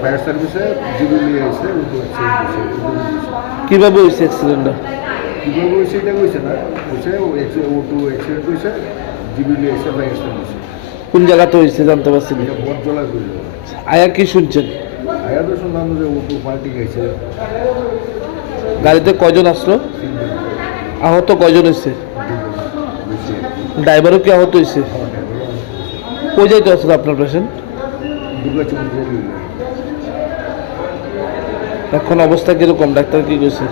Fire সার্ভিসে জিবিলি এসে কিভাবে হয়েছে অ্যাক্সিডেন্টটা? কীভাবে হয়েছে এটা হয়েছে না, হয়েছে ও2 অ্যাক্সিডেন্ট হয়েছে, জিবিলি এসে ফায়ার সার্ভিসে। কোন জায়গাতে হয়েছে জানতে পারছি না। এটা বটজলা করল। আয়া কি শুনছেন? আয়া তো শুনলাম যে ও2 পাল্টি গেছে। গাড়িতে কয়জন আসলো? আহত কয়জন হয়েছে? ড্রাইভারও কি আহত হয়েছে? কই যাইতে আসলে আপনার পেশেন্ট? এখন অবস্থা কিরকম? ডাক্তার কি কইছে?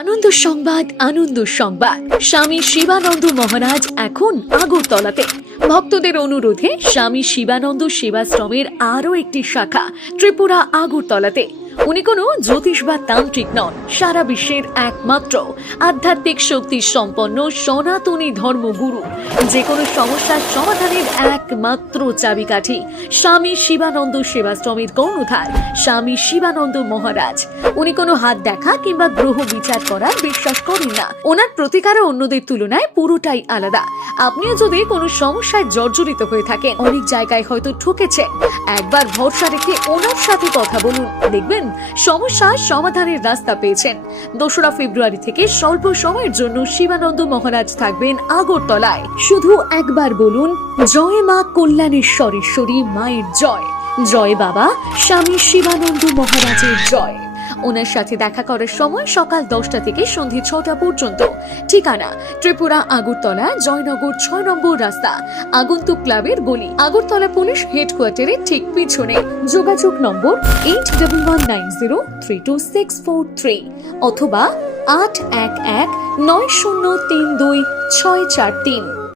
আনন্দ সংবাদ, আনন্দ সংবাদ। স্বামী শিবানন্দ মহারাজ এখন আগরতলাতে। ভক্তদের অনুরোধে স্বামী শিবানন্দ সেবাশ্রমের আরও একটি শাখা ত্রিপুরা আগরতলাতে। উনি কোনো জ্যোতিষ বা তান্ত্রিক নন, সারা বিশ্বের একমাত্র আধ্যাত্মিক শক্তি সম্পন্ন সনাতনী ধর্মগুরু। যে কোনো সমস্যার সমাধানের একমাত্র চাবিকাঠি স্বামী শিবানন্দ সেবাশ্রমের কর্ণধার স্বামী শিবানন্দ মহারাজ। উনি কোনো হাত দেখা কিংবা গ্রহ বিচার করার বিশ্বাস করেন না। ওনার প্রতিকারও অন্যদের তুলনায় পুরোটাই আলাদা। আপনিও যদি কোনো সমস্যায় জর্জরিত হয়ে থাকেন, অনেক জায়গায় হয়তো ঠকেছেন, একবার ভরসা রেখে ওনার সাথে কথা বলুন, দেখবেন সমস্যার সমাধানের রাস্তা পেয়েছেন। 2রা ফেব্রুয়ারি থেকে স্বল্প সময়ের জন্য শিবানন্দ মহারাজ থাকবেন আগরতলায়। শুধু একবার বলুন, জয় মা কল্যাণেশ্বরেশ্বরী মায়ের জয়, জয় বাবা স্বামী শিবানন্দ মহারাজের জয়। ওনার সাথে দেখা করার সময় সকাল 10টা থেকে সন্ধ্যে 6টা পর্যন্ত। ঠিকানা ত্রিপুরা আগরতলা, জয়নগর 6 নম্বর রাস্তা, আগন্তুক ক্লাবের গলি, আগরতলা পুলিশ হেডকোয়ার্টারের ঠিক পিছনে। যোগাযোগ নম্বর 8119032643 অথবা 8119032643।